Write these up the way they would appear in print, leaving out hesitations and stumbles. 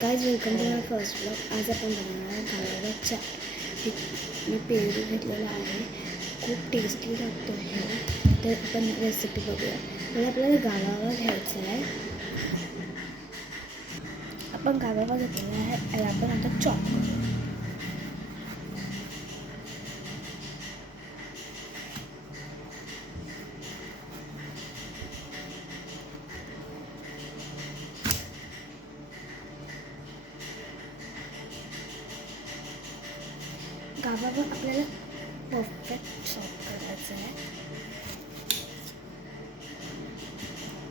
Guys welcome to my first blog. आज आपण बनवणार आहे गावाला चहा। मी पेरू घेतलेला आहे, खूप टेस्टी लागतो हे। तर आपण रेसिपी बघूया। तर आपल्याला गावावर घ्यायचं आहे, आपण गावावर घेतलेला आहे आणि आपण आता चॉप करूया। गावावर आपल्याला परफेक्ट चॉप करायचं आहे।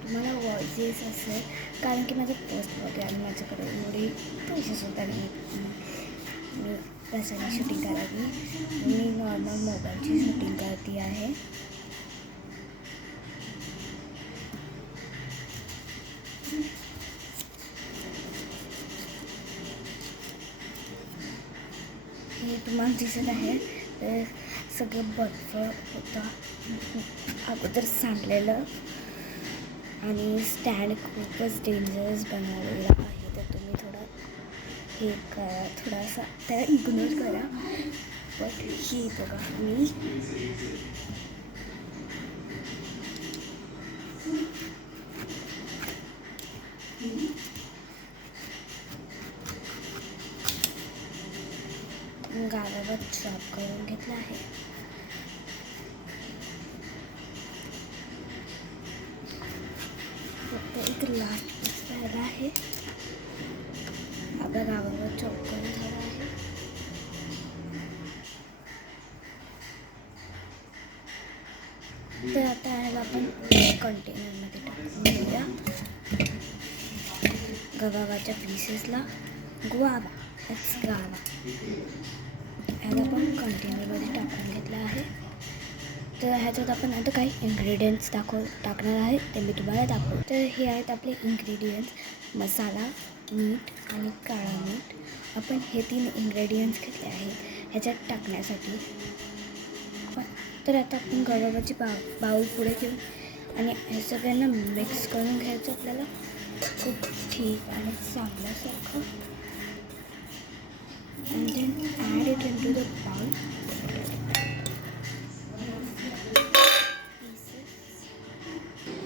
तुम्हाला वॉइस असेल कारण की माझं फर्स्ट ब्लॉग आहे आणि माझ्याकडे एवढे पैसे सुद्धा नाही मी त्यासाठी शूटिंग करावी। मी नॉर्मल मोबाईलची शूटिंग करते आहे। हे तुम्हाला दिसत आहे ते सगळं बर्फ होता अगोदर सांडलेलं आणि स्टँड खूपच डेंजरस बनवलेला आहे। तर तुम्ही थोडं हे करा, थोडासा त्याला इग्नोर करा। बट ही बघा मी गावावर चॉप करून घेतला आहे। फक्त एक लास्ट पीस राहिला आहे। आपल्या गावावर चॉप करून झाला आहे। तर आता याला आपण कंटेनरमध्ये टाकून घेऊया। गव्हाच्या पीसेसला गुआवा याला आपण कंटेनरमध्ये टाकून घेतला आहे। तर ह्याच्यात आपण आता काही इन्ग्रेडियंट्स टाकणार आहे, ते मी तुम्हाला दाखवतो। तर हे आहेत आपले इन्ग्रेडियंट्स, मसाला, मीठ आणि काळा मीठ। आपण हे 3 इन्ग्रेडियंट्स घेतले आहेत ह्याच्यात टाकण्यासाठी। तर आता आपण गव्हाची बाऊल पुढे घेऊ आणि हे सगळ्यांना मिक्स करून घ्यायचं आपल्याला खूप ठीक आणि चांगल्यासारखं। and then add it into the bowl.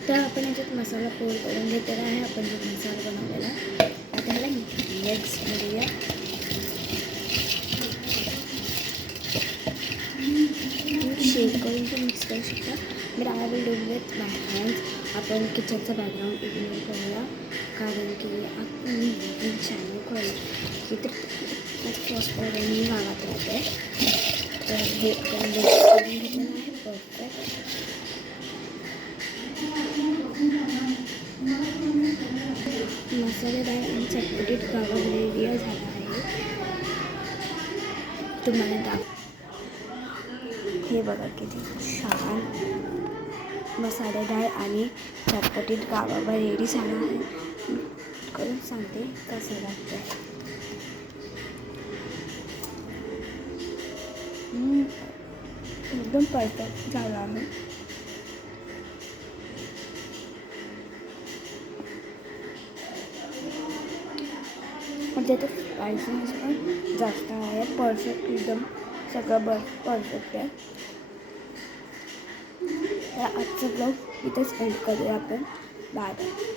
तर आपण याच्यात मसाला पोर करून घेतलेला आहे, आपण जो मसाला बनवलेला। आता ह्याला मिक्स करूया। शेक करून पण मिक्स करू शकता, but I will do with my hands. आपण किचनचं बॅकग्राऊंड इग्नोर करूया कारण की आपण चॅनल करू की तर फर्स्ट ऑफ ऑल मी गावात राहते। तर हे आपण मिक्स करून घेतलेलं आहे परफेक्ट। मसालेदार आणि चटपटीत गावा रेडी झाला आहे। तुम्हाला हे बघा किती छान मसालेदार आणि चटपटीत गावावर रेडी झाला आहे। करून सांगते कसं लागतं। एकदम परफेक्ट झाला आहे। म्हणजे ते स्पायसीनेस पण जास्त आहे, परफेक्ट एकदम सगळं परफेक्ट आहे। तर आजचा ब्लॉग इथेच एंड करूया आपण। Bye bye.